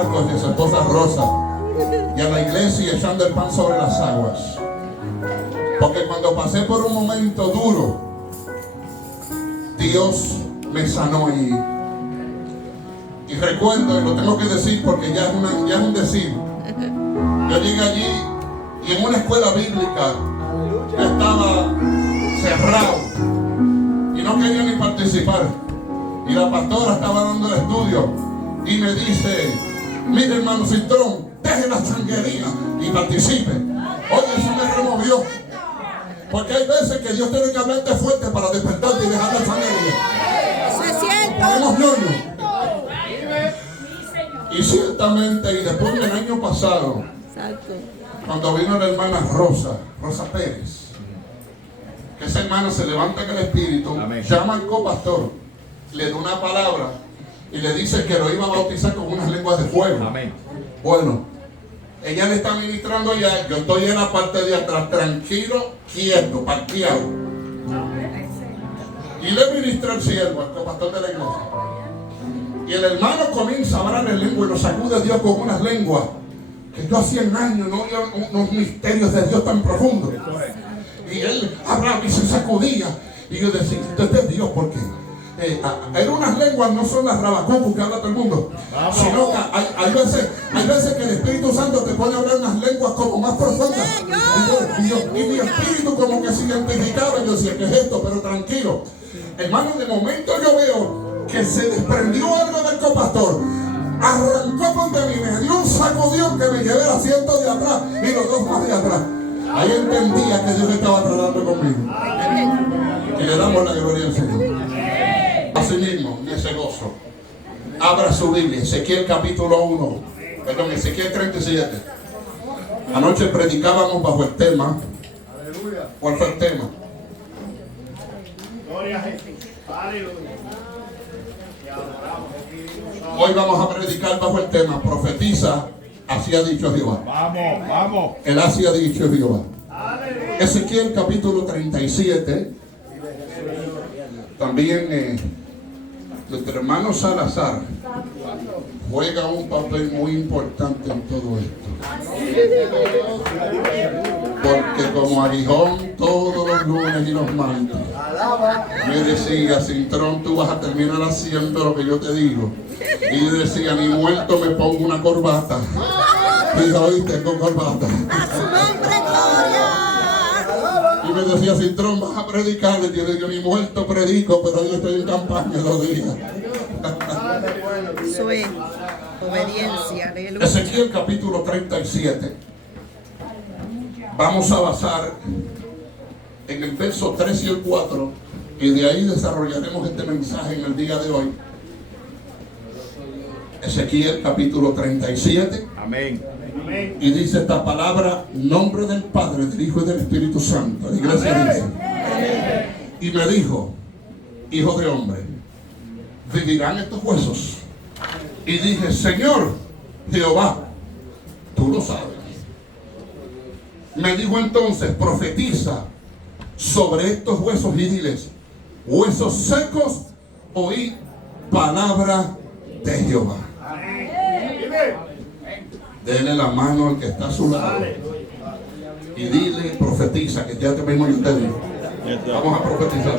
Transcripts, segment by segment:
Marcos y a su esposa Rosa y a la iglesia echando el pan sobre las aguas. Porque cuando pasé por un momento duro, Dios me sanó allí. Y recuerdo, y lo tengo que decir porque ya es un decir, yo llegué allí y en una escuela bíblica yo estaba cerrado y no quería ni participar. Y la pastora estaba dando el estudio y me dice: mire, hermano Cintrón, deje la sanguería y participe. Oye, eso me removió. Porque hay veces que Dios tiene que hablarte fuerte para despertarte y dejar la sanguería. Eso es cierto. Tenemos ñoño. Y ciertamente, y después del año pasado, Exacto. cuando vino la hermana Rosa Pérez, que esa hermana se levanta en el espíritu, Amén. llama al copastor, le da una palabra y le dice que lo iba a bautizar con unas lenguas de fuego. Amén. Bueno, ella le está ministrando allá, yo estoy en la parte de atrás, tranquilo, quieto, parqueado. Y le ministra el siervo, al copastor de la iglesia. Y el hermano comienza a hablar en lengua y lo sacude a Dios con unas lenguas que yo hacía años no oía unos misterios de Dios tan profundos. Y él hablaba y se sacudía. Y yo decía: esto es de Dios, porque en unas lenguas no son las rabacucus que habla todo el mundo, sino que hay veces que el Espíritu Santo te pone a hablar unas lenguas como más profundas. Y mi espíritu como que se identificaba. Y yo decía: ¿qué es esto? Pero tranquilo, hermano, de momento yo veo que se desprendió algo del copastor, arrancó por de mí, me dio un sacudón que me llevé el asiento de atrás y los dos más de atrás. Ahí entendía que Dios estaba tratando conmigo. Y le damos la gloria al Señor. Así mismo, en ese gozo, abra su Biblia, Ezequiel capítulo 1, perdón, Ezequiel 37. Anoche predicábamos bajo el tema. ¿Cuál fue el tema? Gloria a Jesús. Aleluya. Hoy vamos a predicar bajo el tema: profetiza, así ha dicho Jehová. Vamos, vamos. Él así ha dicho Jehová. Ezequiel capítulo 37. También nuestro hermano Salazar juega un papel muy importante en todo esto. Porque como aguijón todos los lunes y los martes me decía: Cintrón, tú vas a terminar haciendo lo que yo te digo. Y yo decía: ni muerto me pongo una corbata. Y hoy tengo corbata. A su nombre, gloria. Y me decía: Cintrón, vas a predicar. Y yo le digo: ni muerto predico, pero yo estoy en campaña los días. Eso es obediencia. Aleluya. Ezequiel capítulo 37. Vamos a basar en el verso 3 y el 4. Y de ahí desarrollaremos este mensaje en el día de hoy. Ezequiel capítulo 37. Amén. Y dice esta palabra: nombre del Padre, del Hijo y del Espíritu Santo. La iglesia dice: y me dijo: hijo de hombre, ¿vivirán estos huesos? Y dije: Señor Jehová, tú lo sabes. Me dijo entonces: profetiza sobre estos huesos y diles: huesos secos, oí palabra de Jehová. Dele la mano al que está a su lado y dile: profetiza, que ya te mismo yo te digo. Vamos a profetizar.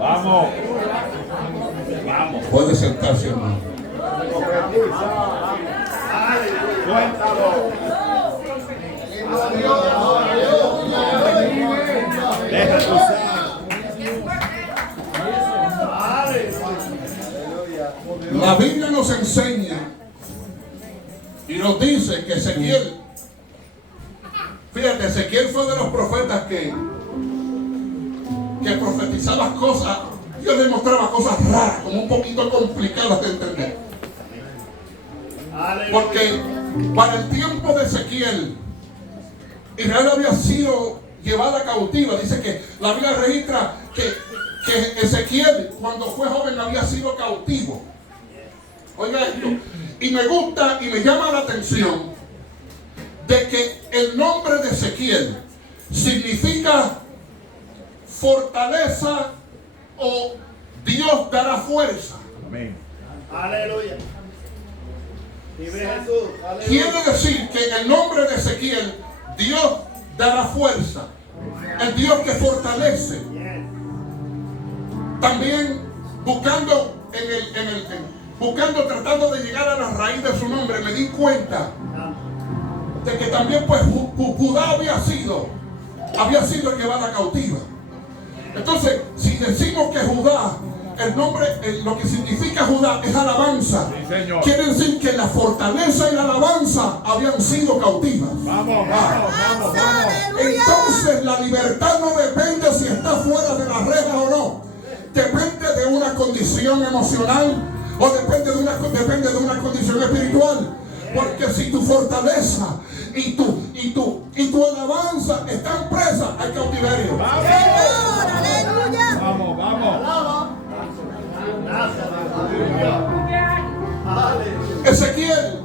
Vamos. Vamos. Puede sentarse, hermano. Cuéntalo. Deja tu ser. La Biblia nos enseña y nos dice que Ezequiel, fíjate, Ezequiel fue de los profetas que profetizaba cosas. Dios le mostraba cosas raras, como un poquito complicadas de entender. Porque para el tiempo de Ezequiel, Israel había sido llevada cautiva. Dice que la Biblia registra que Ezequiel, cuando fue joven, había sido cautivo. Oiga esto. Y me gusta y me llama la atención de que el nombre de Ezequiel significa fortaleza o Dios dará fuerza. Amén. Aleluya. Aleluya. Aleluya. Aleluya. Aleluya. Aleluya. Aleluya. Aleluya. Aleluya. Aleluya. Aleluya. Aleluya. Aleluya. Aleluya. Aleluya. Aleluya. Vive Jesús. Aleluya. Quiere decir que en el nombre de Ezequiel, Dios da la fuerza, el Dios que fortalece. También buscando tratando de llegar a la raíz de su nombre, me di cuenta de que también pues Judá había sido llevada cautiva. Entonces, si decimos que Judá, el nombre, lo que significa Judá es alabanza, Sí, señor. quiere decir que la fortaleza y la alabanza habían sido cautivas. Vamos, vamos, vamos, vamos. Entonces la libertad no depende si está fuera de las rejas o no. Depende de una condición emocional o depende de una condición espiritual. Porque si tu fortaleza y tu alabanza están presas, hay cautiverio. Señor, aleluya. Vamos, vamos. Gracias. Aleluya. Aleluya. Ezequiel,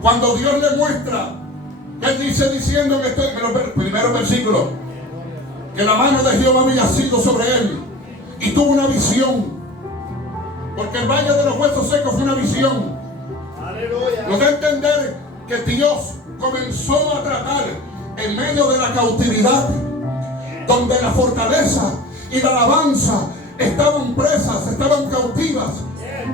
cuando Dios le muestra, él dice diciendo en el primer versículo, que la mano de Jehová había sido sobre él y tuvo una visión. Porque el valle de los huesos secos fue una visión. Aleluya. Nos da a entender que Dios comenzó a tratar en medio de la cautividad, donde la fortaleza y la alabanza estaban presas, estaban cautivas.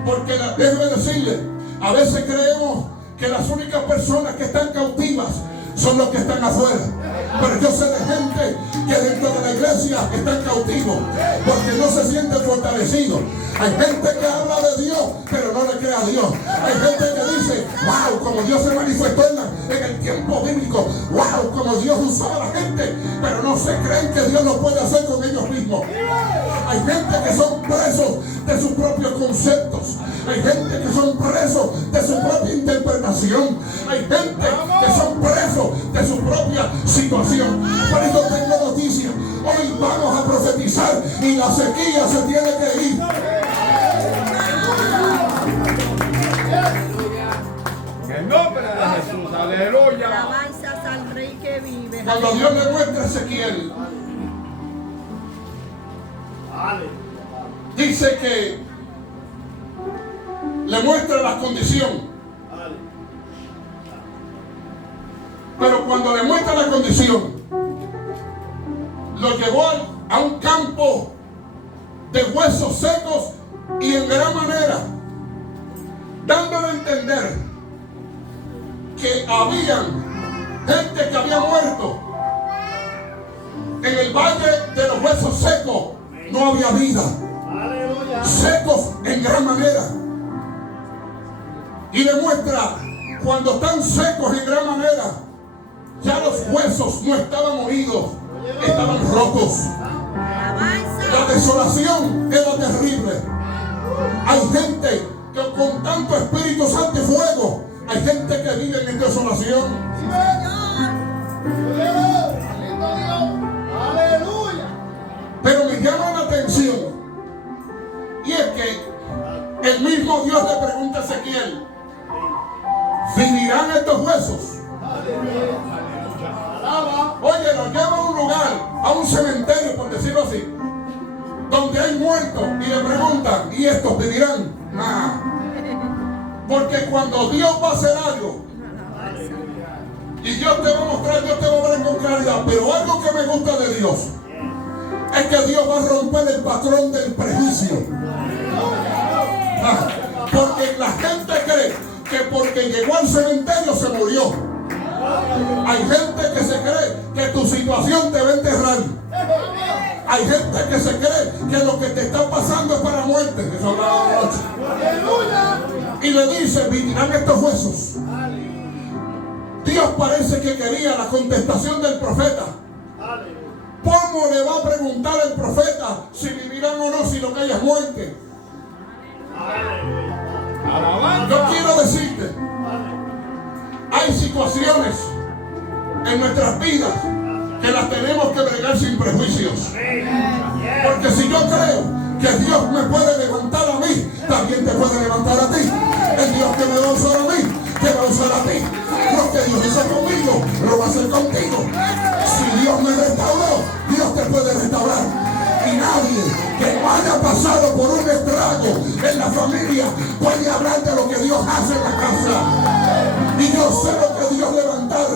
Porque déjeme decirle, a veces creemos que las únicas personas que están cautivas son los que están afuera. Pero yo sé de gente que dentro de la iglesia están cautivos porque no se sienten fortalecidos. Hay gente que habla de Dios pero no le cree a Dios. Hay gente que dice, wow, como Dios se manifestó en el tiempo bíblico, wow, como Dios usaba a la gente, pero no se creen que Dios lo puede hacer con ellos mismos. Hay gente que son presos de sus propios conceptos. Hay gente que son presos de su propia interpretación. Hay gente que son presos de su propia situación. Por eso tengo noticias. Hoy vamos a profetizar y la sequía se tiene que ir. En el nombre de Jesús, aleluya. Alabanzas al Rey que vive. Cuando Dios le muestra a Ezequiel, Aleluya. dice que le muestra la condición. Aleluya. Pero cuando le muestra la condición, lo llevó a un campo de huesos secos y en gran manera, dándole a entender que habían gente que había muerto. En el valle de los huesos secos no había vida. Aleluya. Secos en gran manera. Y le muestra, cuando están secos en gran manera, ya los huesos no estaban unidos, estaban rotos. La desolación era terrible. Hay gente que con tanto Espíritu Santo y fuego, hay gente que vive en desolación. Aleluya. Pero me llama la atención, y es que el mismo Dios le pregunta a Ezequiel, ¿vivirán estos huesos? Oye, los lleva a un lugar, a un cementerio, por decirlo así, donde hay muertos, y le preguntan, ¿y estos vivirán? Nah. Porque cuando Dios va a hacer algo, y Dios te va a mostrar, Dios te va a hablar con claridad, pero algo que me gusta de Dios es que Dios va a romper el patrón del prejuicio. Porque la gente cree que porque llegó al cementerio se murió. Hay gente que se cree que tu situación te va a enterrar. Hay gente que se cree que lo que te está pasando es para muerte. Eso hablaba anoche. Y le dice, vivirán estos huesos. Dios parece que quería la contestación del profeta. ¿Cómo le va a preguntar el profeta si vivirán o no si lo que hay es muerte? Yo quiero decirte, hay situaciones en nuestras vidas que las tenemos que bregar sin prejuicios. Porque si yo creo que Dios me puede levantar a mí, también te puede levantar a ti. El Dios que me va a usar a mí, te va a usar a ti. Lo que Dios hizo conmigo, lo va a hacer contigo. Si Dios me restauró, Dios te puede restaurar. Y nadie que no haya pasado por un estrago en la familia puede hablar de lo que Dios hace en la casa. Y yo sé lo que Dios levantar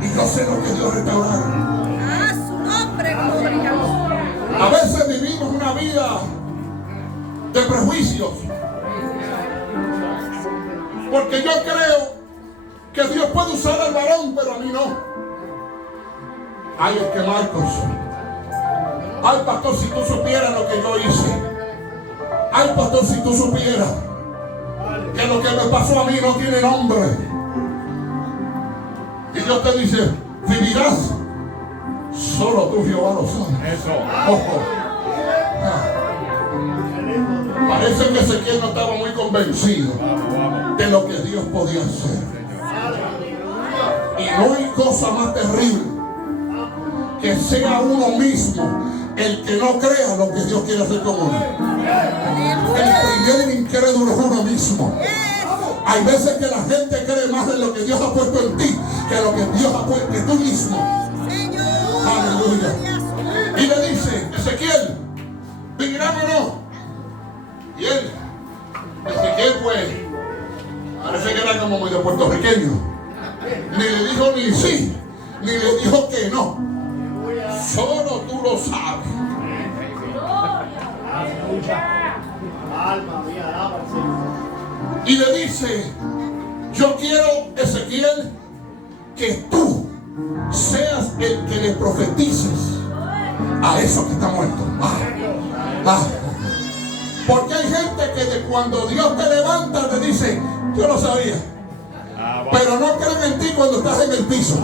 y yo sé lo que Dios restaurar. A su nombre, gloria. A veces vivimos una vida de prejuicios, porque yo creo que Dios puede usar al varón, pero a mí no. Ay, es que Marcos, ay, pastor, si tú supieras lo que yo hice. Ay, pastor, si tú supieras que lo que me pasó a mí no tiene nombre. Y Dios te dice, vivirás. Solo tú, Jehová, lo sabes. Eso. Ojo. Parece que Ezequiel no estaba muy convencido de lo que Dios podía hacer. Y no hay cosa más terrible que sea uno mismo el que no crea lo que Dios quiere hacer con uno. El primer incrédulo es uno mismo. Hay veces que la gente cree más en lo que Dios ha puesto en ti que lo que Dios ha puesto en tú mismo. Aleluya. Y le dice, Ezequiel, ¿vivirán o no? Y él, Ezequiel, pues, parece que era como medio puertorriqueño. Ni le dijo ni sí, ni le dijo que no. Solo tú lo sabes. Alma mía, alaba al Señor. Y le dice, yo quiero, Ezequiel, que tú seas el que le profetices a eso que está muerto. Porque hay gente que de cuando Dios te levanta te dice, yo lo sabía, pero no creen en ti cuando estás en el piso.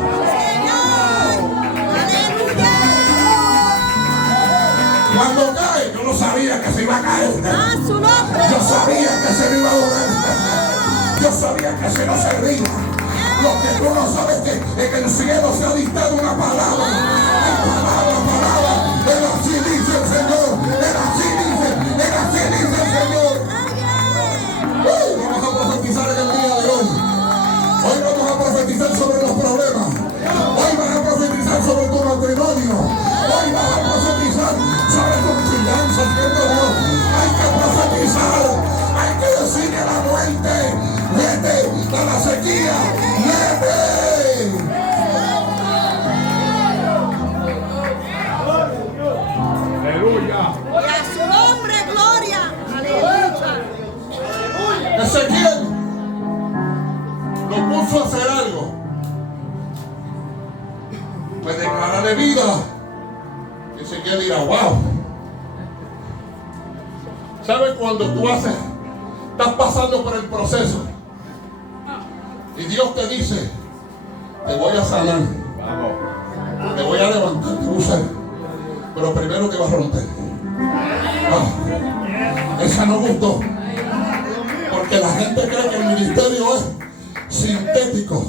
Cuando cae, yo no sabía que se iba a caer. A su nombre. Yo sabía que se me iba a doler. Yo sabía que se no servía. Lo que tú no sabes es que en el cielo se ha dictado una palabra. Palabra. Él así dice el Señor. Él así dice el Señor. Vamos a profetizar en el día de hoy. Hoy vamos a profetizar sobre los problemas. Hoy van a profetizar sobre tu matrimonio. Hoy van a profetizar sobre tu finanzas, viendo Dios. Hay que profetizar. Hay que decirle a la muerte, vete a la sequía, vete. Aleluya. Y a su nombre, gloria. Aleluya. Ezequiel lo puso a hacer algo. Pues declararle vida. Ezequiel dirá, wow. ¿Sabes cuando tú estás pasando por el proceso y Dios te dice, te voy a sanar, Vamos. te voy a levantar, te voy a usar, pero primero te va a romper? Esa no gustó, porque la gente cree que el ministerio es sintético,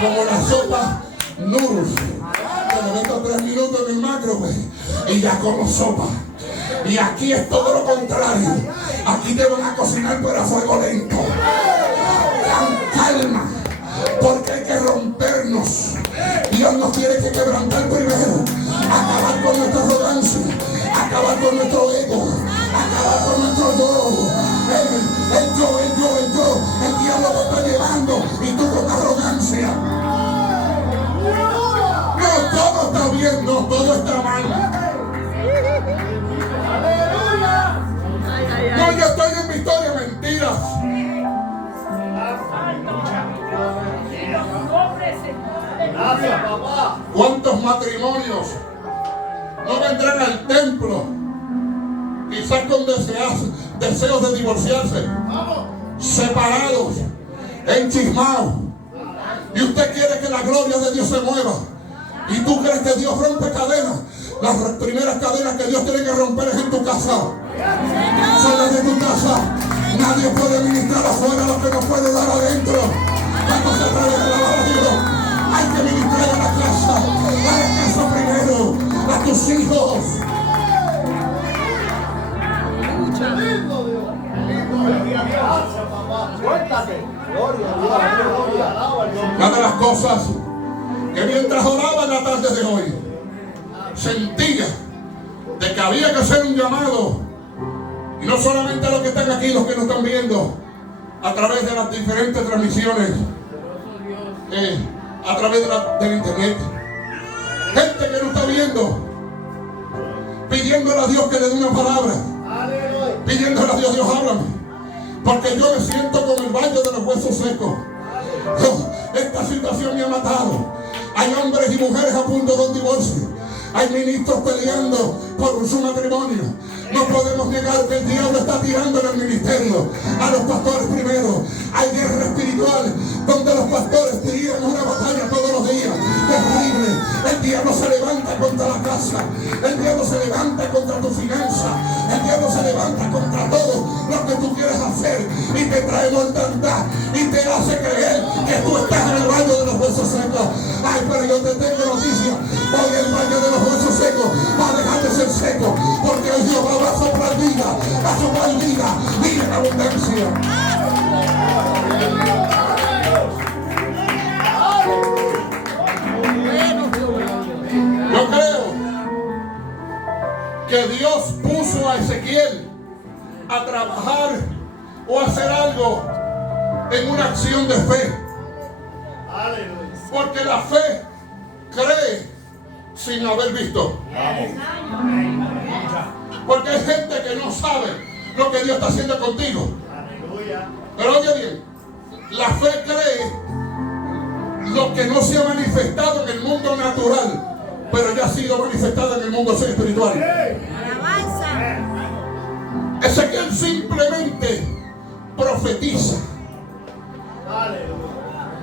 como la sopa noodles. Te meto 3 minutos en el macro, y ya como sopa. Y aquí es todo lo contrario. Aquí te van a cocinar pero a fuego lento. Con calma, porque hay que rompernos. Dios nos tiene que quebrantar primero. Acabar con nuestra arrogancia, acabar con nuestro ego, acabar con nuestro yo. El yo. El diablo te está llevando y tú con arrogancia. No todo está bien, no todo está mal. No, yo estoy en mi historia, mentiras. Gracias, papá. ¿Cuántos matrimonios no vendrán al templo? Quizás con deseos de divorciarse, separados, enchismados. Y usted quiere que la gloria de Dios se mueva. Y tú crees que Dios rompe cadenas. Las primeras cadenas que Dios tiene que romper es en tu casa. Son las de tu casa. Nadie puede ministrar afuera lo que no puede dar adentro. Cuando se trata de alabar a Dios, hay que ministrar a la casa primero, a tus hijos. Lindo Dios. Gracias, papá. Suéltate. Gloria a Dios. Alaba al Señor. Una de las cosas que mientras oraba en la tarde de hoy, sentía de que había que hacer un llamado. Y no solamente a los que están aquí, los están viendo a través de las diferentes transmisiones, a través del internet. Gente que no está viendo, pidiéndole a Dios que le dé una palabra, pidiéndole a Dios, Dios háblame, porque yo me siento como el valle de los huesos secos. Esta situación me ha matado. Hay hombres y mujeres a punto de un divorcio. Hay ministros peleando por su matrimonio. No podemos negar que el diablo está tirando en el ministerio a los pastores primero. Hay guerra espiritual donde los pastores tiran una batalla todos los días. Terrible. El diablo se levanta contra la casa. El diablo se levanta contra tu finanza. El diablo se levanta contra todo lo que tú quieres hacer y te trae mortandad y te hace creer que tú estás en el valle de los huesos secos. Ay, pero yo te tengo noticia. Hoy el valle de los huesos secos va a dejar de ser seco, porque hoy Dios va a soplar vida, va a soplar vida en abundancia. Yo creo que Dios puso a Ezequiel a trabajar o a hacer algo en una acción de fe, porque la fe cree sin haber visto. Porque hay gente que no sabe lo que Dios está haciendo contigo. Pero oye bien, la fe cree lo que no se ha manifestado en el mundo natural, pero ya ha sido manifestada en el mundo espiritual. Ezequiel simplemente profetiza.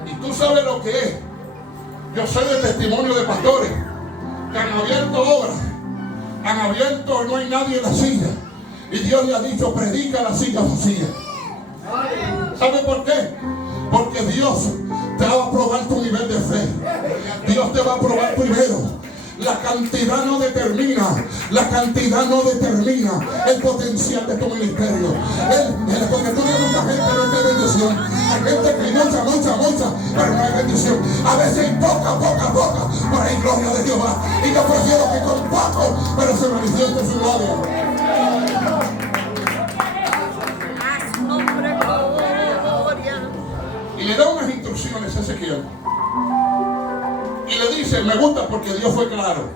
Y tú sabes lo que es. Yo sé de testimonio de pastores que han abierto obras, han abierto, no hay nadie en la silla, y Dios le ha dicho, predica la silla vacía. ¿Sabe por qué? Porque Dios te va a probar tu nivel de fe. Dios te va a probar primero. La cantidad no determina el potencial de tu ministerio. Porque tú ves mucha gente, no hay bendición. Hay gente que hay mucha, pero no hay bendición. A veces hay poca, pero hay gloria de Jehová. Y yo prefiero que con poco, pero se manifieste su gloria. Y le da unas instrucciones a Ezequiel. Y le dice, me gusta porque Dios fue claro.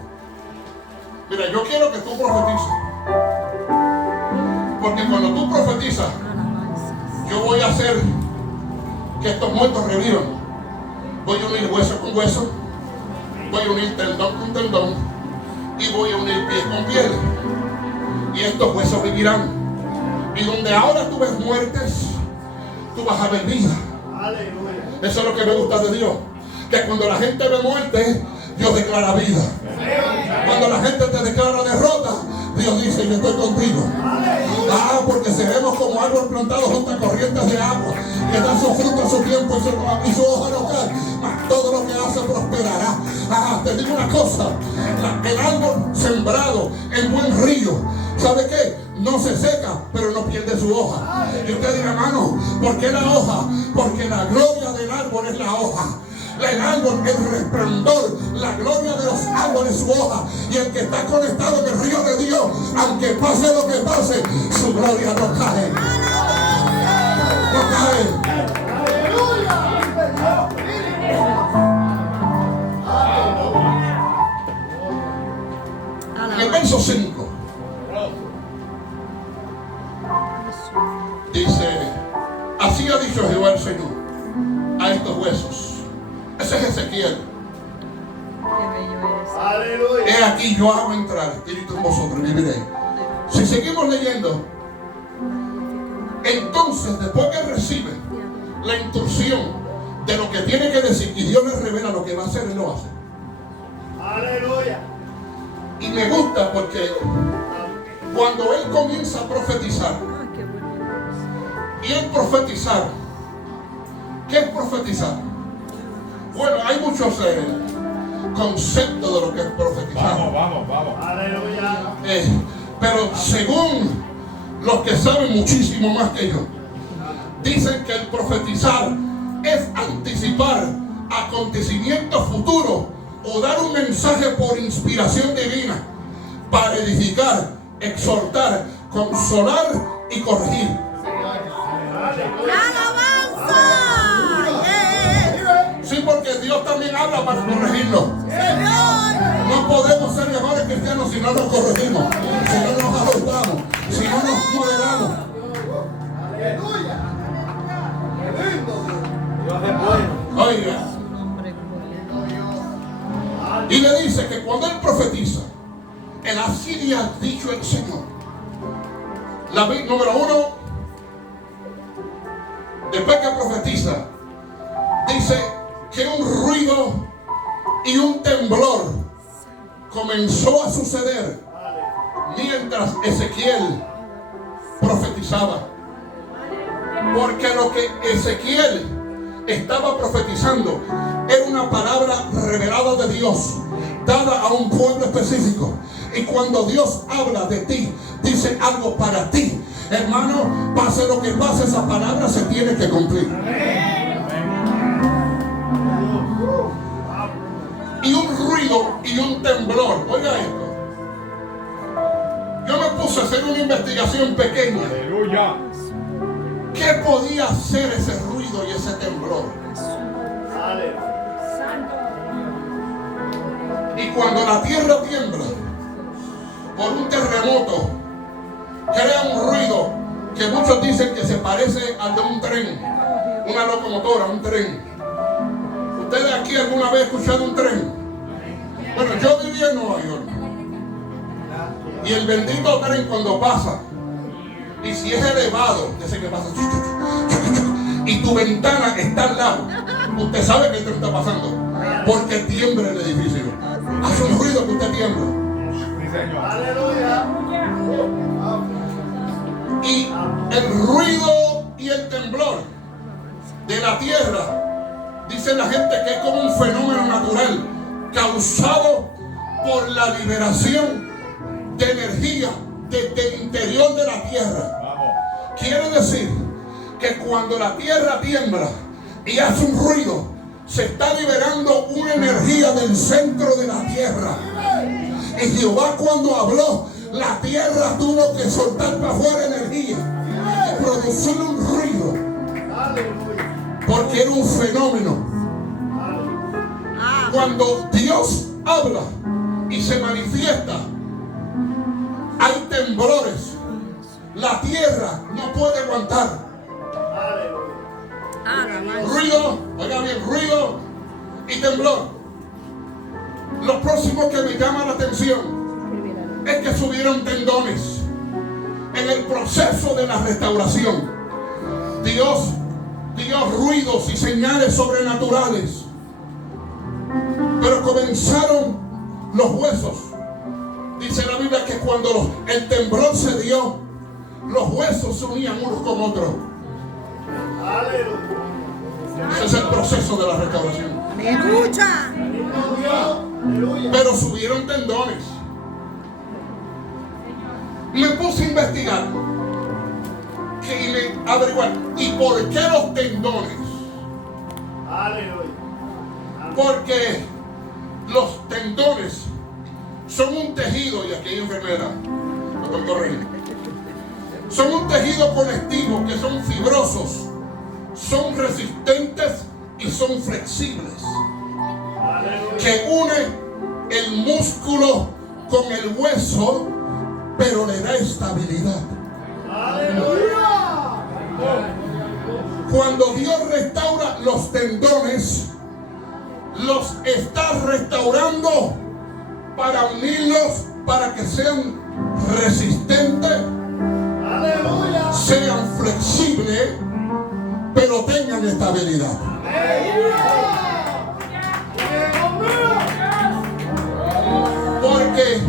Mira, yo quiero que tú profetices. Porque cuando tú profetizas, yo voy a hacer que estos muertos revivan. Voy a unir hueso con hueso. Voy a unir tendón con tendón. Y voy a unir piel con piel. Y estos huesos vivirán. Y donde ahora tú ves muertes, tú vas a ver vida. Eso es lo que me gusta de Dios. Que cuando la gente ve muerte, Dios declara vida. Cuando la gente te declara derrota, Dios dice, yo estoy contigo. Porque seremos como árbol plantado junto a corrientes de agua, que da su fruto a su tiempo y su hoja no cae, mas todo lo que hace prosperará. Te digo una cosa, el árbol sembrado en buen río, ¿sabe qué? No se seca, pero no pierde su hoja. Y usted dirá, hermano, ¿por qué la hoja? Porque la gloria del árbol es la hoja. El árbol, el resplandor, la gloria de los árboles, su hoja. Y el que está conectado en el río de Dios, aunque pase lo que pase, su gloria no cae. No cae. En el verso 5 dice, así ha dicho Jehová el Señor a estos huesos. Ese es Ezequiel. Aleluya. He aquí yo hago entrar espíritu en vosotros y viviréis. Si seguimos leyendo, entonces después que recibe la instrucción de lo que tiene que decir y Dios le revela lo que va a hacer, él lo hace. Aleluya. Y me gusta porque cuando él comienza a profetizar, y el profetizar, ¿qué es profetizar? Bueno, hay muchos conceptos de lo que es profetizar. Vamos. Aleluya. Pero según los que saben muchísimo más que yo, dicen que el profetizar es anticipar acontecimientos futuros o dar un mensaje por inspiración divina para edificar, exhortar, consolar y corregir. Aleluya. Qué lindo. Dios es bueno. Oiga. Y le dice que cuando él profetiza, el así ha dicho el Señor. Número 1, después que profetiza, dice que un ruido y un temblor comenzó a suceder mientras Ezequiel profetizaba. Porque lo que Ezequiel estaba profetizando era una palabra revelada de Dios, dada a un pueblo específico. Y cuando Dios habla de ti, dice algo para ti, hermano, pase lo que pase, esa palabra se tiene que cumplir. Y un ruido y un temblor. Oiga esto. Yo me puse a hacer una investigación pequeña. Aleluya. ¿Qué podía hacer ese ruido y ese temblor? Y cuando la tierra tiembla por un terremoto, crea un ruido que muchos dicen que se parece al de un tren, una locomotora, un tren. ¿Ustedes aquí alguna vez escuchado un tren? Bueno, yo vivía en Nueva York. Y el bendito tren cuando pasa, y si es elevado, ese que pasa, y tu ventana está al lado, usted sabe que el tren está pasando, porque tiembla el edificio. Hace un ruido que usted tiembla. Sí, Señor. Aleluya. Y el ruido y el temblor de la tierra, dice la gente que es como un fenómeno natural causado por la liberación de energía desde el interior de la tierra. Vamos. Quiere decir que cuando la tierra tiembla y hace un ruido, se está liberando una energía del centro de la tierra. Y Jehová cuando habló, la tierra tuvo que soltar para afuera energía y producir un ruido. Porque era un fenómeno. Cuando Dios habla y se manifiesta, hay temblores. La tierra no puede aguantar. Ruido, oiga bien, ruido y temblor. Lo próximo que me llama la atención es que subieron tendones en el proceso de la restauración. Dios dio ruidos y señales sobrenaturales, pero comenzaron los huesos. Dice la Biblia que cuando el temblor se dio, los huesos se unían unos con otros. Ese es el proceso de la restauración. Aleluya. Pero subieron tendones. Me puse a investigar y me averiguar. ¿Y por qué los tendones? Porque los tendones son un tejido, y aquí hay enfermedad, son un tejido conectivo que son fibrosos, son resistentes y son flexibles, que une el músculo con el hueso, pero le da estabilidad. Cuando Dios restaura los tendones, los está restaurando para unirlos, para que sean resistentes, sean flexibles, pero tengan estabilidad. Porque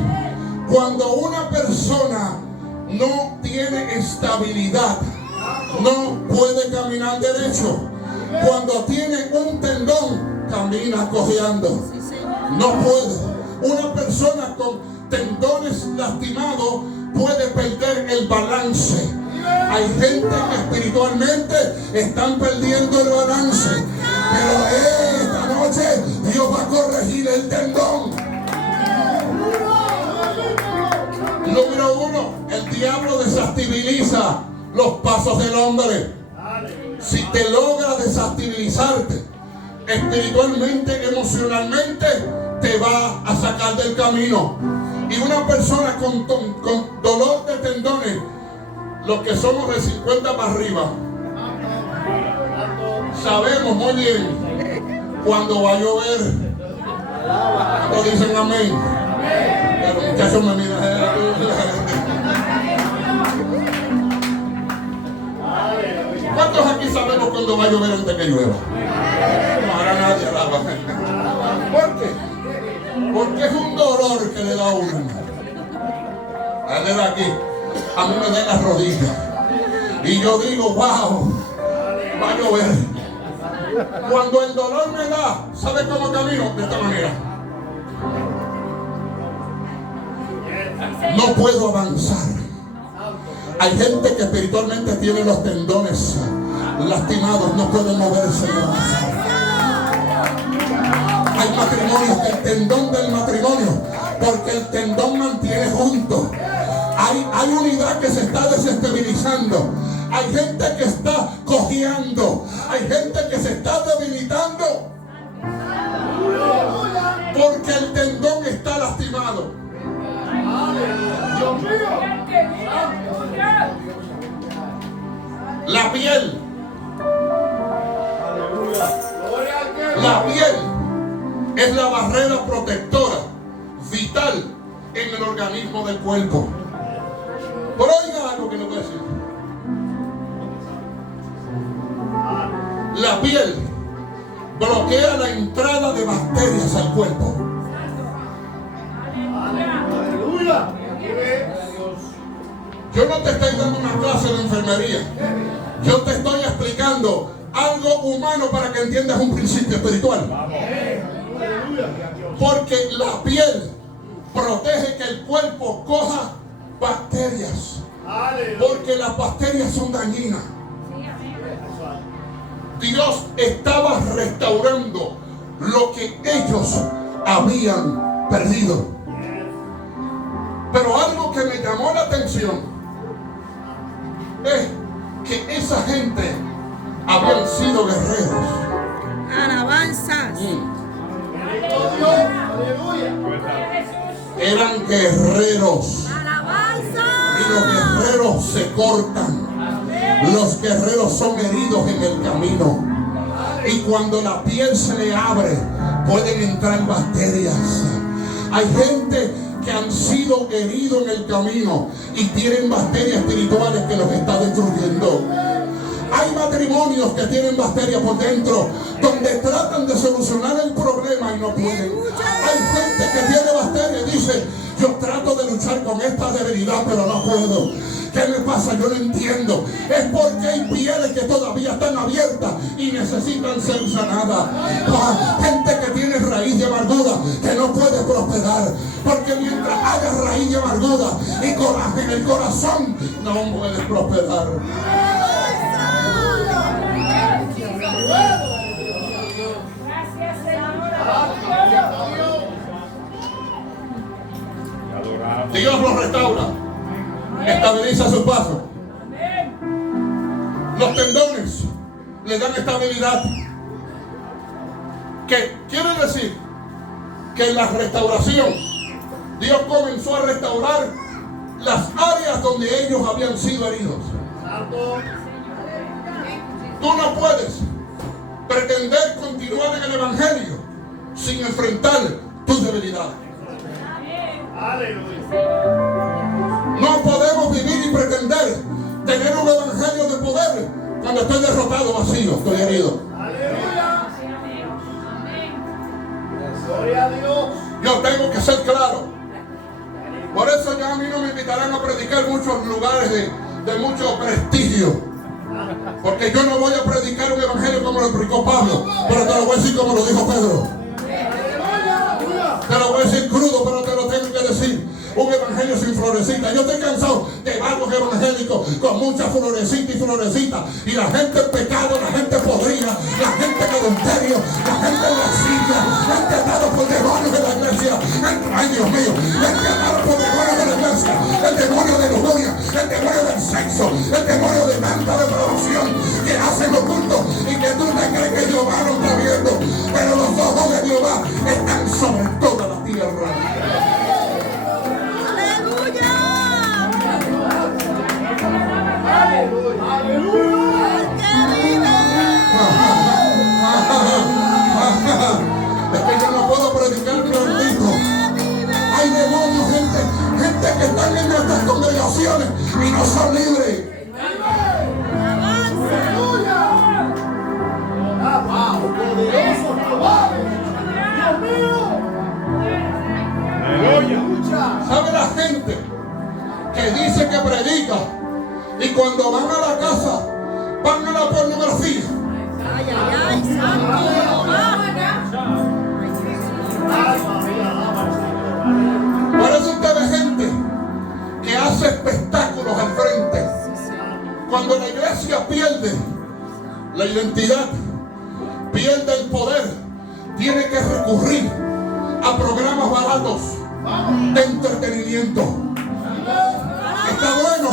cuando una persona no tiene estabilidad, no puede caminar derecho. Cuando tiene un tendón, camina cojeando. No puede. Una persona con tendones lastimados puede perder el balance. Hay gente que espiritualmente están perdiendo el balance. Pero esta noche Dios va a corregir el tendón. Número 1, el diablo desestabiliza los pasos del hombre. Si te logra desestabilizarte espiritualmente, emocionalmente, te va a sacar del camino. Y una persona con dolor de tendones, los que somos de 50 para arriba, sabemos muy bien cuando va a llover. ¿Cuántos dicen amén? Los muchachos me miran. ¿Cuántos aquí sabemos cuando va a llover antes que llueva? No, ahora nadie alaba. ¿Por qué? Porque es un dolor que le da a uno. A ver aquí, a mí me da las rodillas. Y yo digo, wow, va a llover. Cuando el dolor me da, ¿sabe cómo camino? De esta manera. No puedo avanzar. Hay gente que espiritualmente tiene los tendones lastimados, no pueden moverse y avanzar. Hay matrimonios que el tendón del matrimonio, porque el tendón mantiene junto. Hay unidad que se está desestabilizando. Hay gente que está cojeando. Hay gente que se está debilitando. Porque el tendón está lastimado. Dios mío. La piel. La piel es la barrera protectora vital en el organismo del cuerpo. Pero oiga algo que le voy a decir. La piel bloquea la entrada de bacterias al cuerpo. Aleluya. Yo no te estoy dando una clase de enfermería. Yo te estoy explicando algo humano para que entiendas un principio espiritual. Porque la piel protege que el cuerpo coja bacterias. Porque las bacterias son dañinas. Dios estaba restaurando lo que ellos habían perdido. Pero algo que me llamó la atención es que esa gente habían sido guerreros. Alabanzas. Eran guerreros. Alabanzas. Y los guerreros se cortan. Los guerreros son heridos en el camino. Y cuando la piel se le abre, pueden entrar bacterias. Hay gente que han sido heridos en el camino y tienen bacterias espirituales que los está destruyendo. Hay matrimonios que tienen bacterias por dentro, donde tratan de solucionar el problema y no pueden. Hay gente que tiene bacterias y dice, yo trato de luchar con esta debilidad, pero no puedo. ¿Qué me pasa? Yo no entiendo. Es porque hay pieles que todavía están abiertas y necesitan ser sanadas. Gente que tiene raíz de amargura, que no puede prosperar. Porque mientras haya raíz de amargura y coraje en el corazón, no puede prosperar. Gracias, Señor. Dios los restaura. Estabiliza su paso. Los tendones le dan estabilidad. ¿Qué quiere decir? Que en la restauración Dios comenzó a restaurar las áreas donde ellos habían sido heridos. Tú no puedes pretender continuar en el evangelio sin enfrentar tus debilidades. No podemos vivir y pretender tener un evangelio de poder cuando estoy derrotado, vacío, estoy herido. Gloria a Dios. Yo tengo que ser claro. Por eso ya a mí no me invitarán a predicar en muchos lugares de mucho prestigio. Porque yo no voy a predicar un evangelio como lo predicó Pablo, pero te lo voy a decir como lo dijo Pedro. Te lo voy a decir crudo, pero te lo tengo que decir. Un evangelio sin florecita. Yo estoy cansado de varios evangélicos con mucha florecita y florecita. Y la gente en pecado, la gente podrida, la gente en adulterio, la gente en lascivia, entrenado por demonios de la iglesia. Ay, Dios mío, entrenado por demonios de la iglesia. El demonio de lujuria, el demonio del sexo, el demonio de tanta depravación que hacen oculto y que tú te crees que Jehová no está viendo. Pero los ojos de Jehová están sobre toda la tierra. cuando van a la casa, van a la pornografía. Ay, ay, ay, santo Jehová. Por eso usted ve gente que hace espectáculos al frente. Cuando la iglesia pierde la identidad, pierde el poder, tiene que recurrir a programas baratos de entretenimiento. Está bueno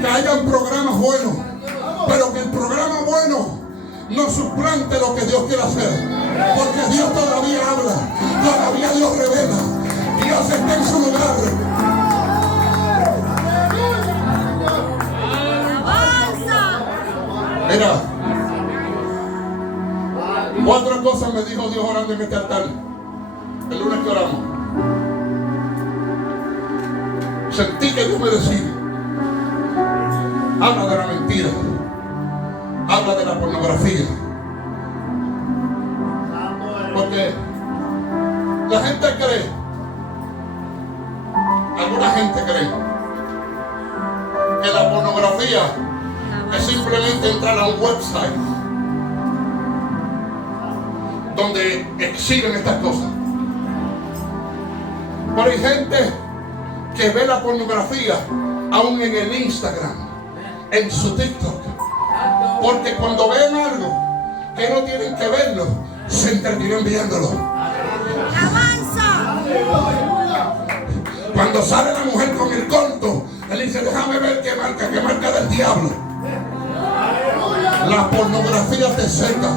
que hayan programas buenos, pero que el programa bueno no suplante lo que Dios quiere hacer, porque Dios todavía habla, todavía Dios revela, Dios está en su lugar. Mira, 4 cosas me dijo Dios orando en este altar el lunes que oramos. Sentí que Dios me decía: habla de la mentira, habla de la pornografía. Porque la gente cree, alguna gente cree que la pornografía es simplemente entrar a un website donde exhiben estas cosas. Pero hay gente que ve la pornografía aún en el Instagram, en su TikTok, porque cuando ven algo que no tienen que verlo, se entretienen viéndolo. ¡Avanza! Cuando sale la mujer con el corto, él dice: déjame ver qué marca del diablo. La pornografía te seca,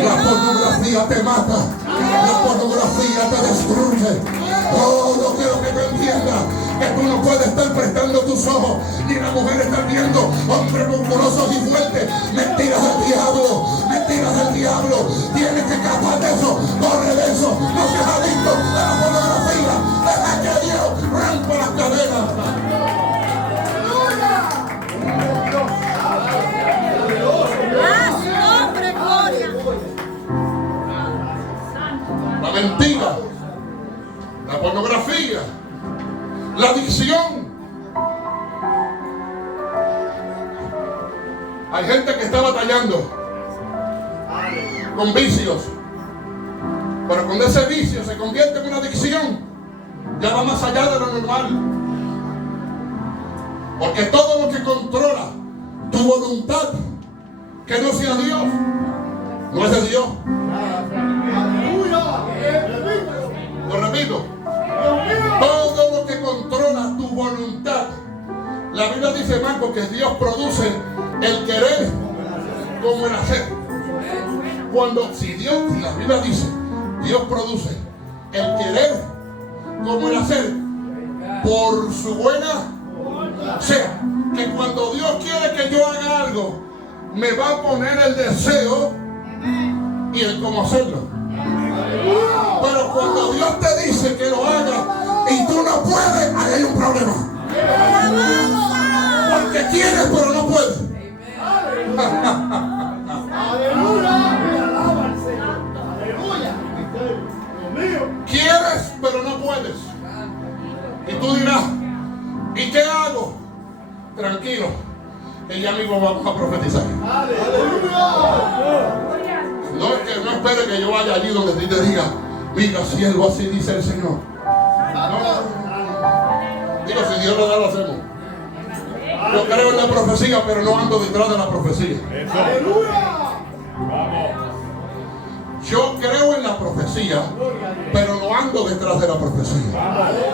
la pornografía te mata, la pornografía te destruye. Oh, no quiero que tú entiendas que tú no puedes estar prestando tus ojos, ni la mujer está viendo hombres musculosos y fuertes. Mentiras del diablo, mentiras del diablo. Tienes que escapar de eso, corre de eso, no seas adicto a la pornografía. Deja que Dios rompa las cadenas. ¡Hombre, gloria! La mentira, la pornografía, la adicción. Hay gente que está batallando con vicios, pero cuando ese vicio se convierte en una adicción, ya va más allá de lo normal. Porque todo lo que controla tu voluntad que no sea Dios, no es de Dios. Lo repito, todo lo que controla tu voluntad. La Biblia dice, Marcos, que Dios produce el querer como el hacer. Si la Biblia dice, Dios produce el querer como el hacer por su buena. O sea, que cuando Dios quiere que yo haga algo, me va a poner el deseo y el cómo hacerlo. Pero cuando Dios te dice que lo haga y tú no puedes, ahí hay un problema. Porque quieres pero no puedes. Quieres pero no puedes. Y tú dirás, ¿y qué hago? Tranquilo, que ya mismo vamos a profetizar. No espere que yo vaya allí donde te diga, mira, siervo, así dice el Señor. No. Digo, si Dios lo da, lo hacemos. Yo creo en la profecía, pero no ando detrás de la profecía. Yo creo en la profecía, pero no ando detrás de la profecía.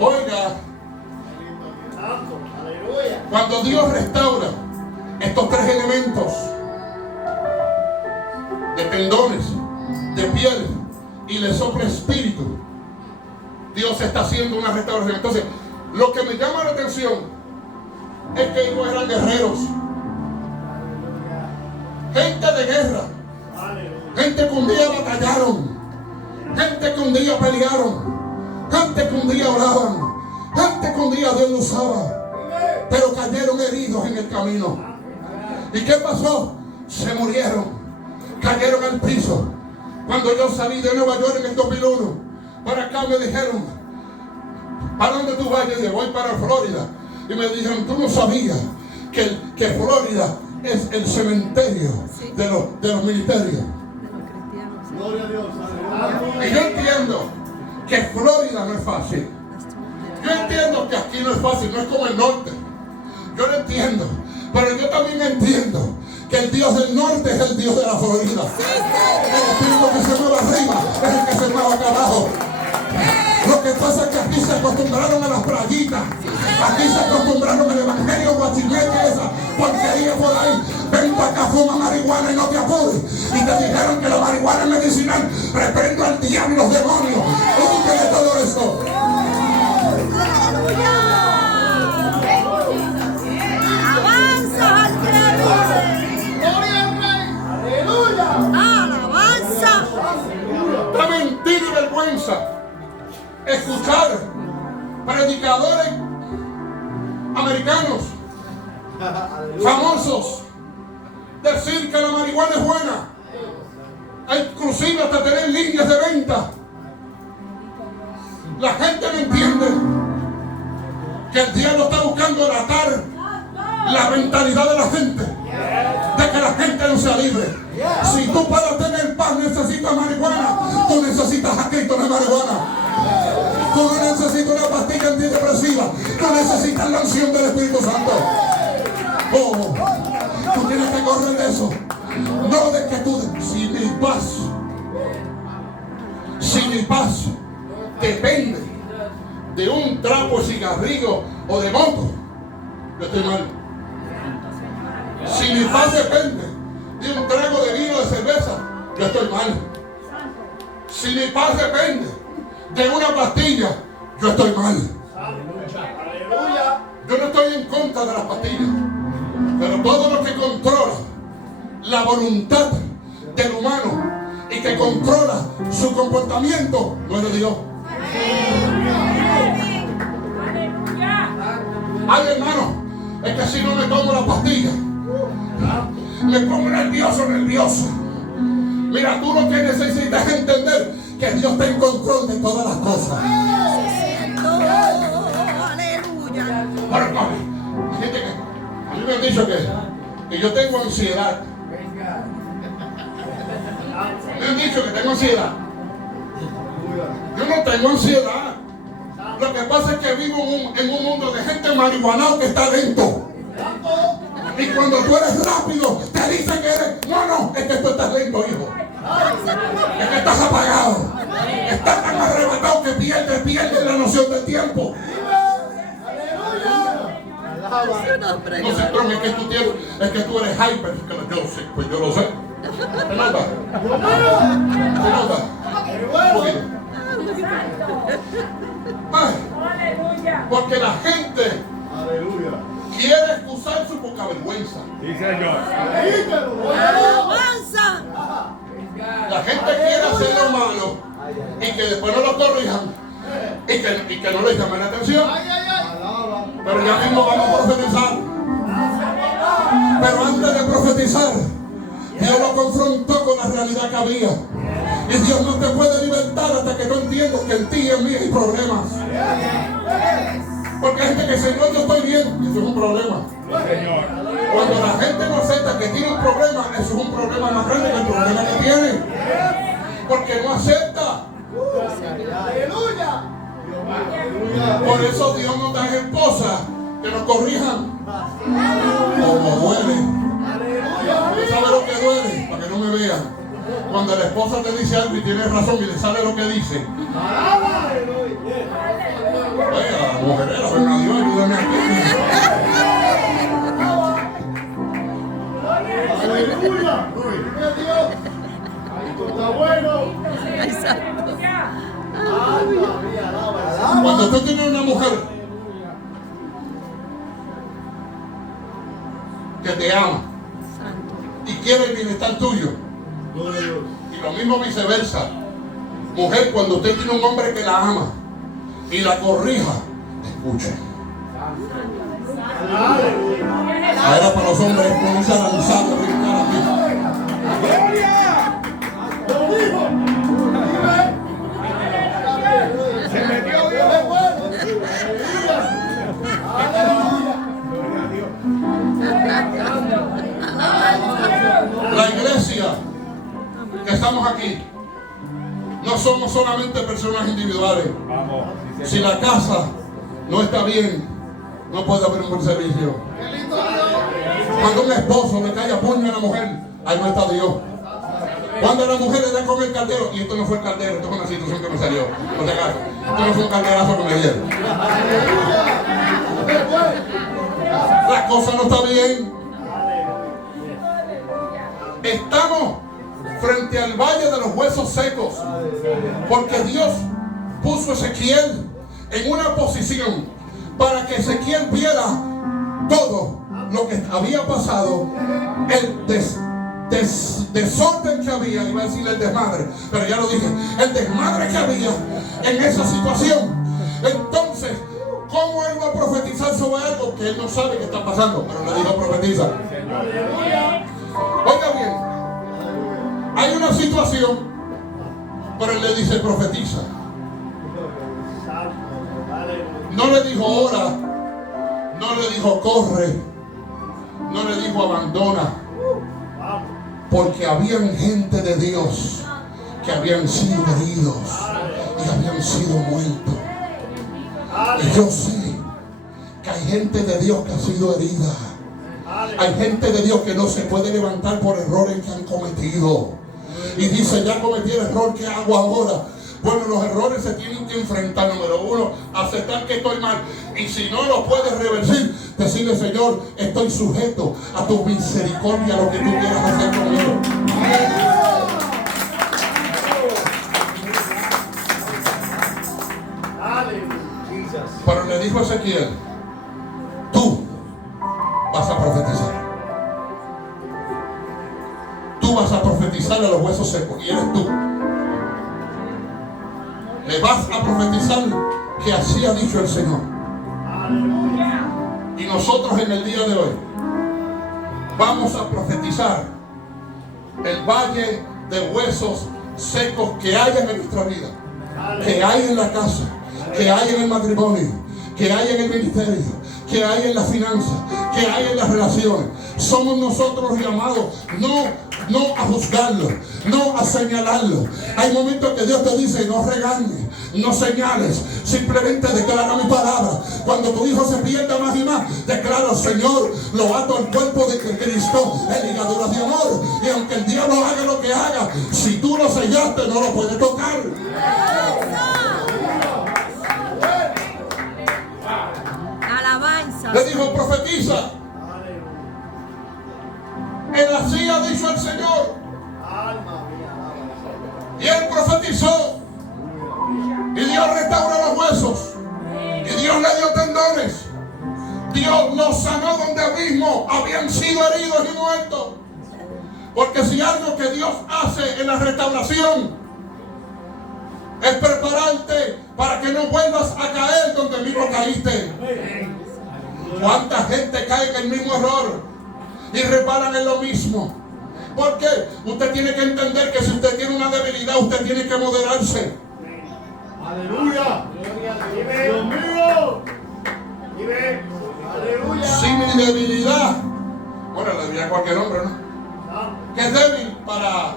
Oiga, cuando Dios restaura estos 3 elementos de tendones, de piel y le sopla espíritu, Dios está haciendo una restauración. Entonces, lo que me llama la atención es que ellos eran guerreros, gente de guerra, gente que un día batallaron, gente que un día pelearon, gente que un día oraban, gente que un día Dios los usaba, pero cayeron heridos en el camino. ¿Y qué pasó? Se murieron, cayeron al piso. Cuando yo salí de Nueva York en el 2001, para acá me dijeron, ¿para dónde tú vas? Yo dije, voy para Florida. y me dijeron, tú no sabías que Florida es el cementerio de los ministerios. Gloria a Dios. Y yo entiendo que Florida no es fácil. Yo entiendo que aquí no es fácil, no es como el norte. Yo lo entiendo. Pero yo también entiendo que el Dios del norte es el Dios de la Florida. El espíritu que se mueve arriba es el que se mueve acá abajo. Lo que pasa es que aquí se acostumbraron a las playitas. Aquí se acostumbraron al evangelio guachimeque, esa porquería por ahí. Ven para acá, fuma marihuana y no te apures. Y te dijeron que la marihuana es medicinal. Reprendo al diablo y los demonios. ¿Y tú quieres todo eso? Alabanza al Creador. Gloria al Rey. Aleluya. Alabanza. Da mentira y vergüenza escuchar predicadores americanos famosos decir que la marihuana es buena, inclusive hasta tener líneas de venta. La gente no entiende que el diablo está buscando atar la mentalidad de la gente, de que la gente no sea libre. Si tú para tener paz necesitas marihuana, tú necesitas a Cristo de marihuana. Tú no necesitas una pastilla antidepresiva, tú necesitas la unción del Espíritu Santo. Oh, tú tienes que correr de eso. No de que tú, si mi paz depende de un trapo de cigarrillo o de moto, yo estoy mal. Si mi paz depende de un trago de vino o de cerveza, yo estoy mal. Si mi paz depende de una pastilla, yo estoy mal. Aleluya. Yo no estoy en contra de las pastillas, pero todo lo que controla la voluntad del humano y que controla su comportamiento no es de Dios. Ay, hermano, es que si no me tomo la pastilla, me pongo nervioso. Mira, tú lo que necesitas es entender que Dios está en control de todas las cosas. Aleluya. Bueno, fíjate que a mí me han dicho que yo tengo ansiedad. Me han dicho que tengo ansiedad. Yo no tengo ansiedad. Lo que pasa es que vivo en un mundo de gente marihuana que está lento. Y cuando tú eres rápido, te dicen que eres... No, es que tú estás lento, hijo. Es que estás apagado. Estás tan arrebatado que pierdes la noción del tiempo. No se trome, es que tú eres hyper. Yo lo sé, pues yo lo sé. ¿Te nota? ¿Te nota? Un poquito. Ay, porque la gente quiere excusar su poca vergüenza. Sí, señor. Alabanza. La gente quiere hacer lo malo y que después no lo corrijan y que no les llamen la atención. Pero ya mismo vamos a profetizar. Pero antes de profetizar, Dios lo confrontó con la realidad que había. Y Dios no te puede libertar hasta que tú entiendas que en ti y en mí hay problemas. Porque hay gente que dice, no, yo estoy bien. Eso es un problema. Señor. Cuando la gente no acepta que tiene un problema, eso es un problema más grande que el problema que tiene. Porque no acepta. Aleluya. Por eso Dios nos da esposas que nos corrijan. Como duele. ¿Sabe lo que duele? Para que no me vean. Cuando la esposa te dice algo y tiene razón y le sale lo que dice. Vaya, mujerera, ven a Dios, ayúdame aquí. Aleluya. Gloria a Dios. Ahí está bueno. Cuando tú tienes una mujer que te ama y quiere el bienestar tuyo, Gloria a Dios. y lo mismo viceversa, mujer, cuando usted tiene un hombre que la ama y la corrija, escuche. Ahora para los hombres comienza a lanzar, a brincar aquí. ¡Gloria! ¡Lo dijo! Se metió Dios. ¡Aleluya! estamos aquí, no somos solamente personas individuales. Vamos. Si la casa no está bien, no puede haber un buen servicio. Cuando un esposo le cae a puño a la mujer, ahí no está Dios. Cuando la mujer le da con el caldero, y esto no fue el caldero, esto fue una situación que me salió, por si acaso, esto no fue un calderazo que me dieron. La cosa no está bien. Estamos frente al valle de los huesos secos, porque Dios puso a Ezequiel en una posición para que Ezequiel viera todo lo que había pasado, el desorden que había, iba a decir el desmadre, pero ya lo dije, el desmadre que había en esa situación. Entonces, ¿cómo él va a profetizar sobre algo que él no sabe que está pasando? Pero le dijo profetiza. Oiga bien, hay una situación, pero él le dice profetiza. No le dijo ora, no le dijo corre, no le dijo abandona, porque habían gente de Dios que habían sido heridos y habían sido muertos. Y yo sé que hay gente de Dios que ha sido herida. Hay gente de Dios que no se puede levantar por errores que han cometido. Y dice, ya cometí el error, ¿qué hago ahora? Bueno, los errores se tienen que enfrentar. Número uno, aceptar que estoy mal. Y si no lo puedes revertir, decirle, Señor, estoy sujeto a tu misericordia, a lo que tú quieras hacer conmigo. Pero le dijo a Ezequiel, tú vas a profetizar. Tú vas a profetizar a los huesos secos. Y eres tú. Le vas a profetizar que así ha dicho el Señor. Y nosotros en el día de hoy vamos a profetizar el valle de huesos secos que hay en nuestra vida, que hay en la casa, que hay en el matrimonio, que hay en el ministerio, que hay en las finanzas, que hay en las relaciones. Somos nosotros los llamados no a juzgarlo, no a señalarlo. Hay momentos que Dios te dice, no regañes, no señales, simplemente declara mi palabra. Cuando tu hijo se pierda más y más, declara, Señor, lo ato al cuerpo de Cristo en ligaduras de amor. Y aunque el diablo haga lo que haga, si tú lo sellaste, no lo puedes tocar. Alabanza. Le dijo, profetiza. Él así ha dicho el Señor. Y él profetizó. Y Dios restauró los huesos. Y Dios le dio tendones. Dios los sanó donde mismo habían sido heridos y muertos. Porque si algo que Dios hace en la restauración es prepararte para que no vuelvas a caer donde mismo caíste. ¿Cuánta gente cae en el mismo error y reparan en lo mismo? Porque usted tiene que entender que si usted tiene una debilidad, usted tiene que moderarse. Aleluya. Dios mío. Aleluya. Si mi debilidad, bueno, le diría a cualquier hombre, ¿no? Que es débil para...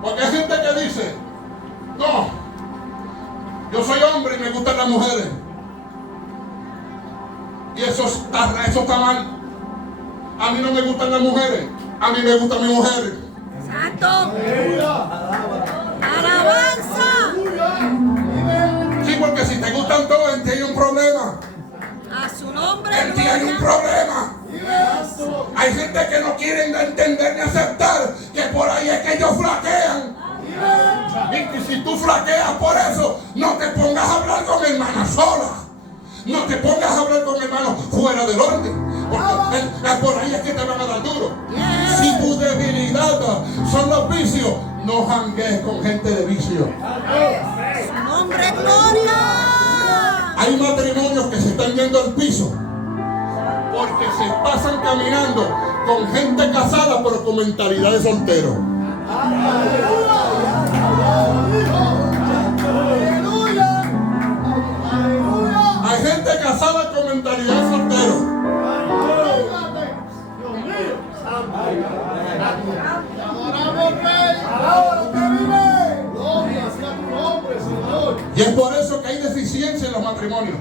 Porque hay gente que dice, no, yo soy hombre y me gustan las mujeres. Y eso está mal. A mí no me gustan las mujeres, a mí me gusta mi mujer. Santo. Alabanza. Sí, porque si te gustan todos, en ti hay un problema. A su nombre. En ti hay un problema. Hay gente que no quieren entender ni aceptar que por ahí es que ellos flaquean. Y que si tú flaqueas por eso, no te pongas a hablar con hermana sola. No te pongas a hablar con hermanos fuera del orden. Porque por ahí es que te van a dar duro. Si tu debilidad son los vicios, no jangues con gente de vicio. Su nombre, gloria. Hay matrimonios que se están yendo al piso porque se pasan caminando con gente casada pero con mentalidad de soltero. Hay gente casada con mentalidad de soltero. los matrimonios.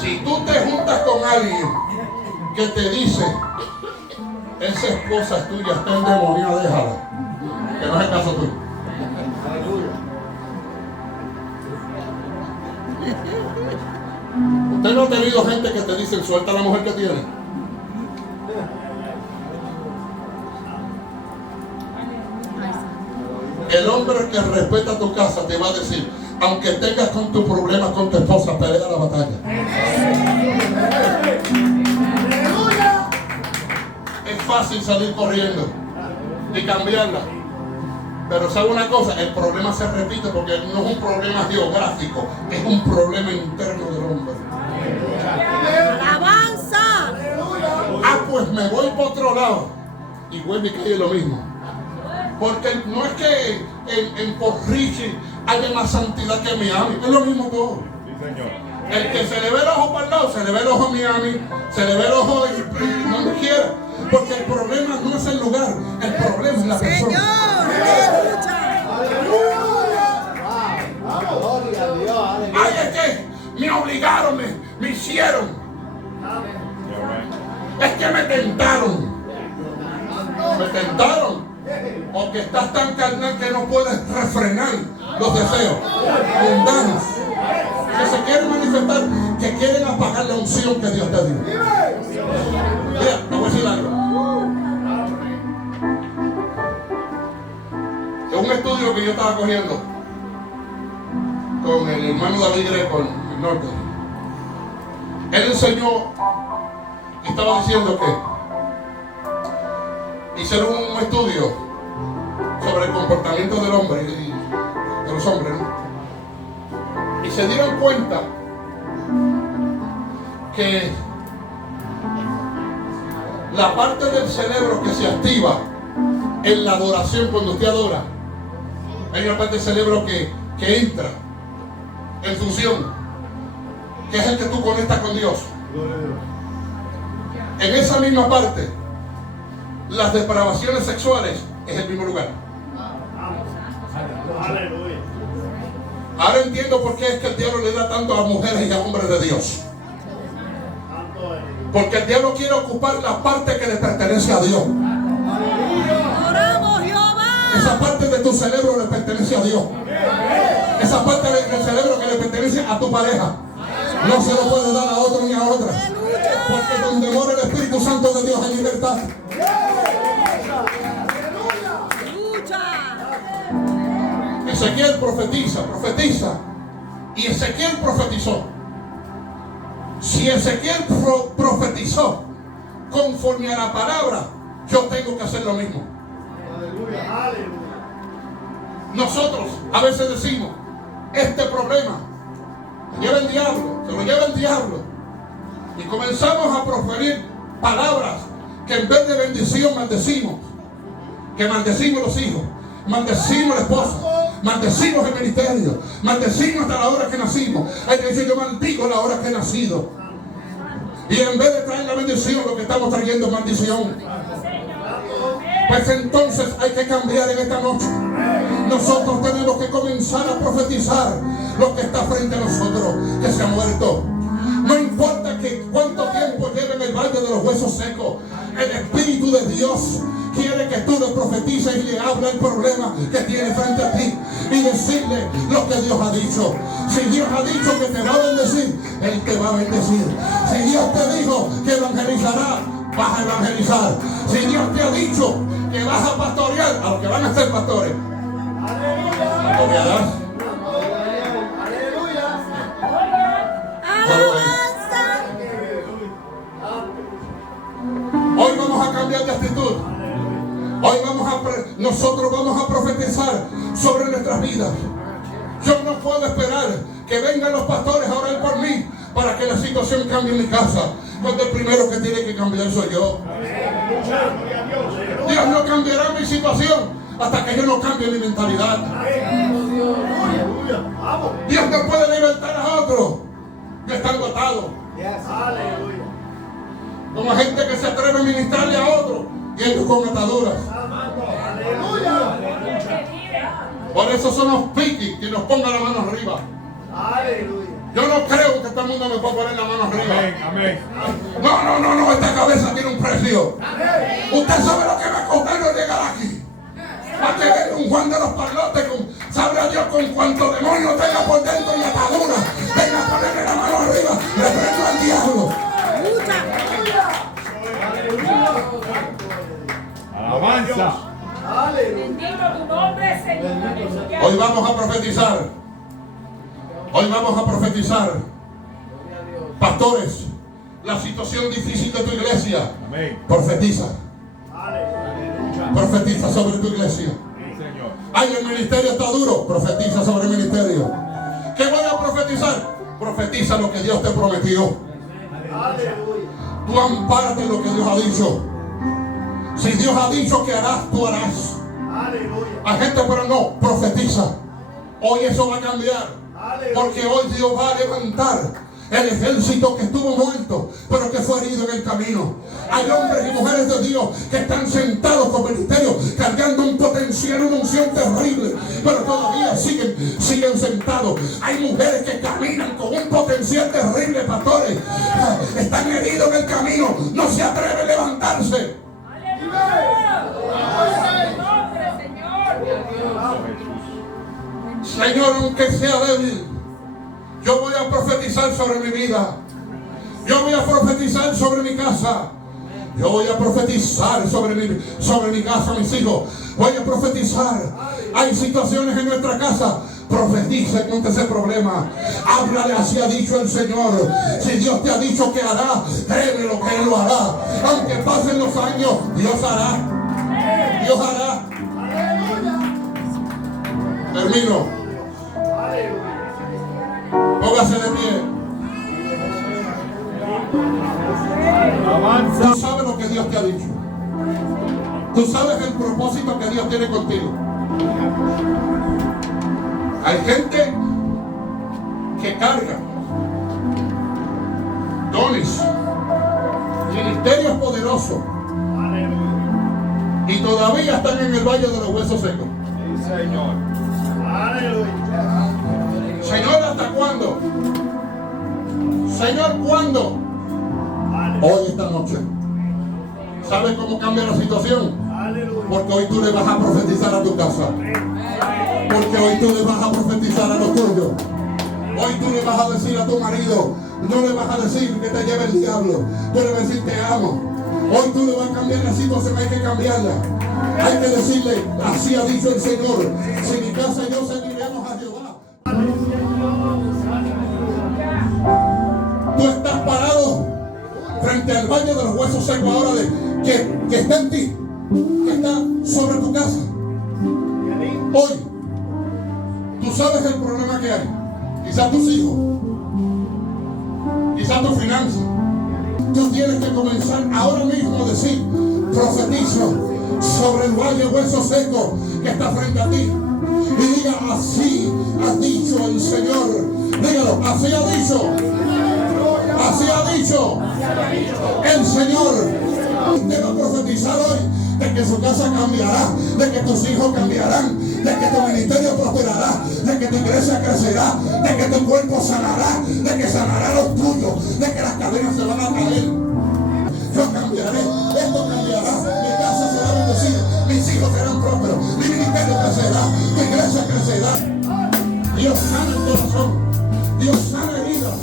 Si tú te juntas con alguien que te dice, esa esposa es tuya, está endemoniada, déjala, que no es el caso tuyo. ¿Usted no ha tenido gente que te dice, suelta a la mujer que tiene? El hombre que respeta tu casa te va a decir, aunque tengas con tus problemas con tu esposa, pelea la batalla. Es fácil salir corriendo y cambiarla. Pero ¿sabe una cosa? El problema se repite porque no es un problema geográfico, es un problema interno del hombre. ¡Alabanza! Ah, pues me voy para otro lado y vuelve y cae lo mismo. Porque no es que en Port Richey haya más santidad que en Miami, es lo mismo todo. Sí, señor. El que se le ve el ojo para el lado, se le ve el ojo en Miami, se le ve el ojo en donde quiera. Porque el problema no es el lugar, el problema es la ¡Señor! persona. ¡Aleluya! Ay, es que me obligaron, me hicieron. Es que me tentaron. Me tentaron. O que estás tan carnal que no puedes refrenar los deseos mundanos que se quieren manifestar, que quieren apagar la unción que Dios te dio. Mira, te voy a decir algo. Es un estudio que yo estaba cogiendo con el hermano David Greco en el norte. Él enseñó y estaba diciendo que hicieron un estudio sobre el comportamiento del hombre y de los hombres, ¿no? Y se dieron cuenta que la parte del cerebro que se activa en la adoración, cuando usted adora, hay una parte del cerebro que entra en función, que es el que tú conectas con Dios. En esa misma parte, las depravaciones sexuales es el mismo lugar. Ahora entiendo por qué es que el diablo le da tanto a mujeres y a hombres de Dios. Porque el diablo quiere ocupar la parte que le pertenece a Dios. ¡Oramos, Jehová! Esa parte de tu cerebro le pertenece a Dios. Esa parte del cerebro que le pertenece a tu pareja no se lo puede dar a otro ni a otra. Porque donde mora el Espíritu Santo de Dios hay libertad. Ezequiel profetiza. Y Ezequiel profetizó. Si Ezequiel profetizó conforme a la palabra, yo tengo que hacer lo mismo. Nosotros a veces decimos, este problema lo lleva el diablo, se lo lleva el diablo. Y comenzamos a proferir palabras que en vez de bendición maldecimos. Que maldecimos los hijos, maldecimos la esposa, maldecimos el ministerio, maldecimos hasta la hora que nacimos. Hay que decir, yo maldigo la hora que he nacido. Y en vez de traer la bendición, lo que estamos trayendo es maldición. Pues entonces hay que cambiar en esta noche. Nosotros tenemos que comenzar a profetizar lo que está frente a nosotros, que se ha muerto. No importa que cuánto tiempo lleve en el valle de los huesos secos, el Espíritu de Dios quiere que tú le profetices y le hables el problema que tiene frente a ti y decirle lo que Dios ha dicho. Si Dios ha dicho que te va a bendecir, Él te va a bendecir. Si Dios te dijo que evangelizará, vas a evangelizar. Si Dios te ha dicho que vas a pastorear, a los que van a ser pastores, pastorearás. Hoy vamos a cambiar de actitud. Hoy nosotros vamos a profetizar sobre nuestras vidas. Yo no puedo esperar que vengan los pastores a orar por mí para que la situación cambie en mi casa, cuando el primero que tiene que cambiar soy yo. Dios no cambiará mi situación hasta que yo no cambie mi mentalidad. Dios no puede libertar a otro que está agotado. Como gente que se atreve a ministrarle a otro y ellos con ataduras. Por eso somos piqui, que nos ponga la mano arriba. Aleluya. Yo no creo que todo el mundo me pueda poner la mano arriba. Amén, amén. No, esta cabeza tiene un precio. Usted sabe lo que me costó no llegar aquí. Va a tener un Juan de los Palotes, sabe a Dios con cuanto demonio tenga por dentro y atadura. Venga a ponerle la mano arriba, le prendo al diablo. Alabanza. Bendito tu nombre, Señor. Hoy vamos a profetizar. Hoy vamos a profetizar. Pastores, la situación difícil de tu iglesia. Amén. Profetiza. Profetiza sobre tu iglesia. Sí, Señor. Ay, el ministerio está duro. Profetiza sobre el ministerio. ¿Qué voy a profetizar? Profetiza lo que Dios te prometió. Tú ampárate en lo que Dios ha dicho. Si Dios ha dicho que harás, tú harás. Hay gente, pero no, profetiza. Hoy eso va a cambiar. Porque hoy Dios va a levantar el ejército que estuvo muerto, pero que fue herido en el camino. Hay hombres y mujeres de Dios que están sentados con ministerio, cargando un potencial, una unción terrible, pero todavía siguen sentados. Hay mujeres que caminan con un potencial terrible, pastores. Están heridos en el camino, no se atreven a levantarse. Señor, aunque sea débil, yo voy a profetizar sobre mi vida. Yo voy a profetizar sobre mi casa. Yo voy a profetizar sobre mi casa, mis hijos. Voy a profetizar. Hay situaciones en nuestra casa. Profetiza contra ese problema. Háblale, así ha dicho el Señor. Si Dios te ha dicho que hará, créeme lo que Él lo hará. Aunque pasen los años, Dios hará. Dios hará. Termino. Póngase de pie. Alabanza. Tú sabes lo que Dios te ha dicho. Tú sabes el propósito que Dios tiene contigo. Hay gente que carga dones, ministerios poderosos, y todavía están en el valle de los huesos secos. Sí, Señor. Señor, ¿hasta cuándo? Señor, ¿cuándo? Hoy, esta noche. ¿Sabes cómo cambia la situación? Porque hoy tú le vas a profetizar a tu casa. Porque hoy tú le vas a profetizar a los tuyos. Hoy tú le vas a decir a tu marido, no le vas a decir que te lleve el diablo. Tú le vas a decir te amo. Hoy tú le vas a cambiar la situación, hay que cambiarla. Hay que decirle, así ha dicho el Señor. Si mi casa y yo seguiremos a Jehová. Tú estás parado frente al valle de los huesos secos ahora que está en ti, que está sobre tu casa. Hoy, tú sabes el problema que hay. Quizás tus hijos, quizás tu finanza. Tú tienes que comenzar ahora mismo a decir, profetizo sobre el valle de huesos secos que está frente a ti. Y diga, así ha dicho el Señor. Dígalo, así ha dicho. Así ha dicho el Señor. Usted va a profetizar hoy de que su casa cambiará, de que tus hijos cambiarán, de que tu ministerio prosperará, de que tu iglesia crecerá, de que tu cuerpo sanará, de que sanará los tuyos, de que las cadenas se van a caer. Yo cambiaré, esto cambiará, mi casa será bendecida, mis hijos serán prósperos, mi ministerio crecerá, mi iglesia crecerá. Dios sana el corazón, Dios sana heridas.